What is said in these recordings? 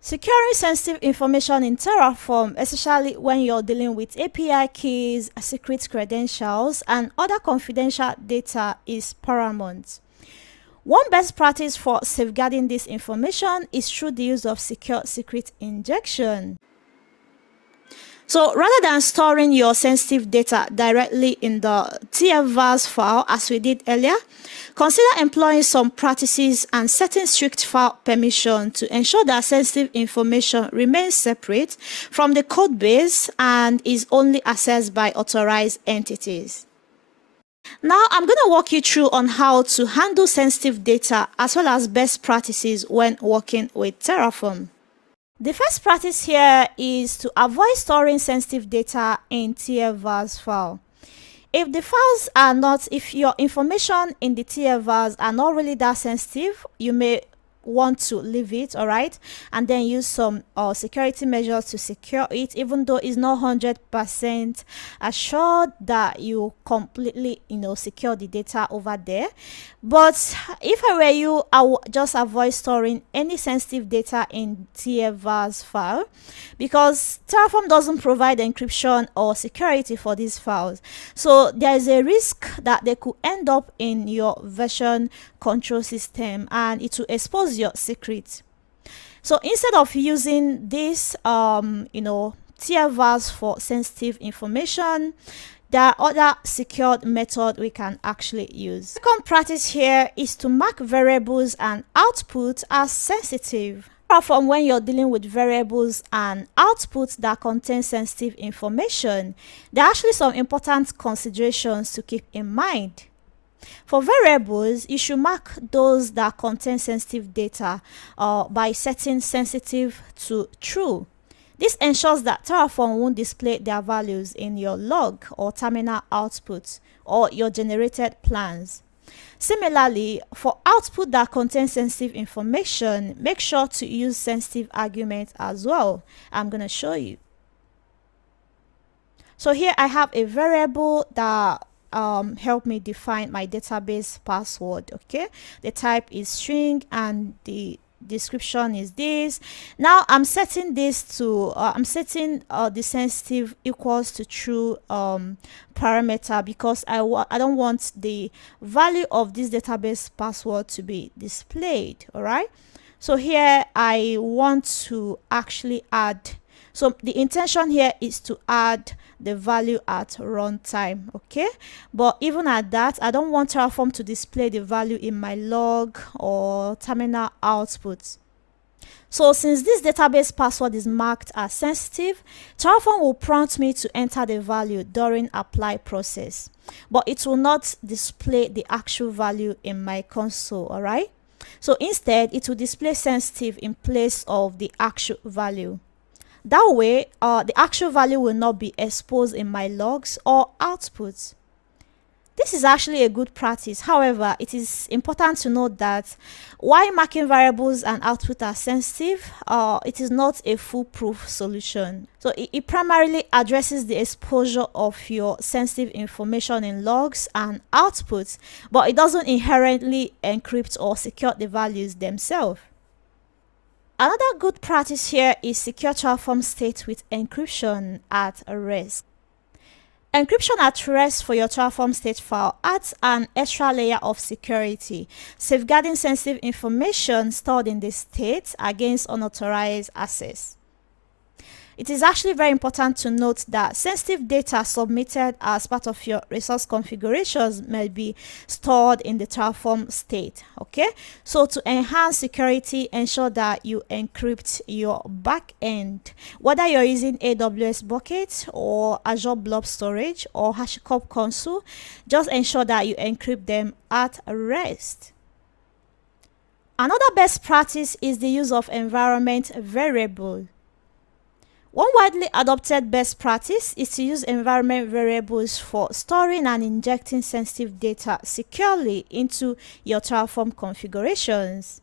Securing sensitive information in Terraform, especially when you're dealing with API keys, secret credentials, and other confidential data, is paramount. One best practice for safeguarding this information is through the use of secure secret injection. So rather than storing your sensitive data directly in the TFVARS file as we did earlier, consider employing some practices and setting strict file permission to ensure that sensitive information remains separate from the code base and is only accessed by authorized entities. Now I'm going to walk you through on how to handle sensitive data as well as best practices when working with Terraform. The first practice here is to avoid storing sensitive data in TFVARS file. If the files are not, if your information in the TFVARS are not really that sensitive, you may want to leave it, all right, and then use some security measures to secure it, even though it's not 100% assured that you completely secure the data over there. But if I were you, I would just avoid storing any sensitive data in TFVARS file, because Terraform doesn't provide encryption or security for these files, so there is a risk that they could end up in your version control system and it will expose your secret. So instead of using this TFVARS for sensitive information, there are other secured methods we can actually use. Second practice here is to mark variables and output as sensitive. From when you're dealing with variables and outputs that contain sensitive information, there are actually some important considerations to keep in mind. For variables, you should mark those that contain sensitive data by setting sensitive to true. This ensures that Terraform won't display their values in your log or terminal output or your generated plans. Similarly, for output that contains sensitive information, make sure to use sensitive arguments as well. I'm going to show you. So here I have a variable that help me define my database password. Okay, the type is string and the description is this. Now I'm setting this to the sensitive equals to true parameter, because I don't want the value of this database password to be displayed. All right, so here I want to actually add, so the intention here is to add the value at runtime. Okay, but even at that, I don't want Terraform to display the value in my log or terminal output. So since this database password is marked as sensitive, Terraform will prompt me to enter the value during apply process, but it will not display the actual value in my console. All right, so instead it will display sensitive in place of the actual value. That way, the actual value will not be exposed in my logs or outputs. This is actually a good practice. However, it is important to note that while marking variables and output are sensitive, it is not a foolproof solution. So it primarily addresses the exposure of your sensitive information in logs and outputs, but it doesn't inherently encrypt or secure the values themselves. Another good practice here is secure Terraform state with encryption at rest. Encryption at rest for your Terraform state file adds an extra layer of security, safeguarding sensitive information stored in the state against unauthorized access. It is actually very important to note that sensitive data submitted as part of your resource configurations may be stored in the Terraform state. Okay, so to enhance security, ensure that you encrypt your backend, whether you're using AWS Bucket or Azure Blob Storage or HashiCorp Console. Just ensure that you encrypt them at rest. Another best practice is the use of environment variable. One widely adopted best practice is to use environment variables for storing and injecting sensitive data securely into your Terraform configurations.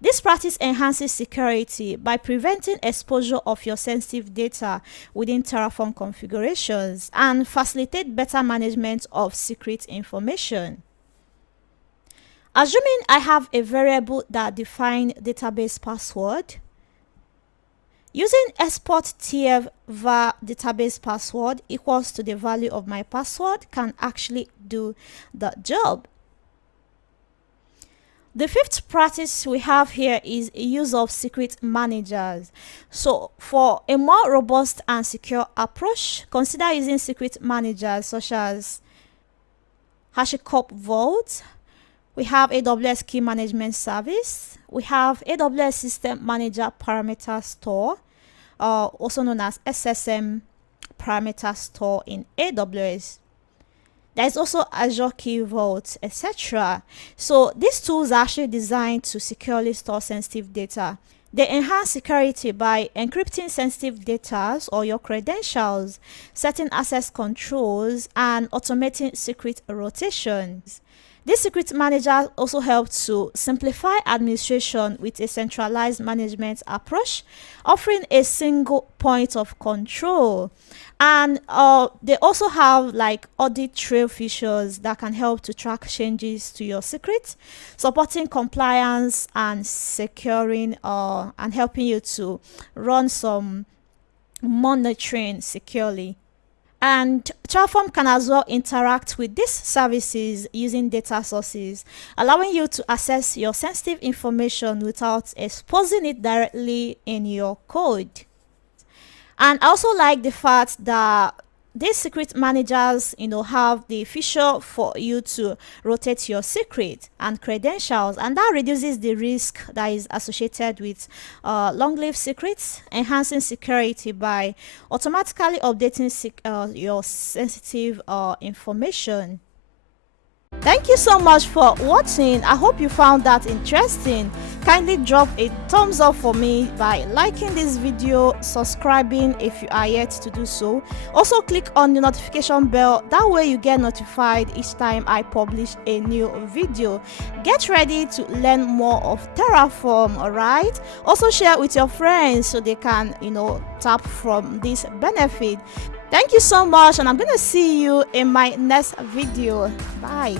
This practice enhances security by preventing exposure of your sensitive data within Terraform configurations and facilitate better management of secret information. Assuming I have a variable that defines database password, Using export TF var database password equals to the value of my password can actually do the job. The fifth practice we have here is use of secret managers. So for a more robust and secure approach, consider using secret managers such as HashiCorp Vault. We have AWS Key Management Service. We have AWS System Manager Parameter Store, also known as SSM Parameter Store in AWS. There is also Azure Key Vault, etc. So these tools are actually designed to securely store sensitive data. They enhance security by encrypting sensitive data or your credentials, setting access controls, and automating secret rotations. This secret manager also helps to simplify administration with a centralized management approach, offering a single point of control. And they also have like audit trail features that can help to track changes to your secret, supporting compliance and securing and helping you to run some monitoring securely. And Terraform can as well interact with these services using data sources, allowing you to access your sensitive information without exposing it directly in your code. And I also like the fact that these secret managers, have the feature for you to rotate your secret and credentials, and that reduces the risk that is associated with long-lived secrets, enhancing security by automatically updating your sensitive information. Thank you so much for watching. I hope you found that interesting. Kindly drop a thumbs up for me by liking this video, subscribing if you are yet to do so. Also click on the notification bell, that way you get notified each time I publish a new video. Get ready to learn more of Terraform, alright? Also share with your friends so they can, tap from this benefit. Thank you so much, and I'm gonna see you in my next video. Bye.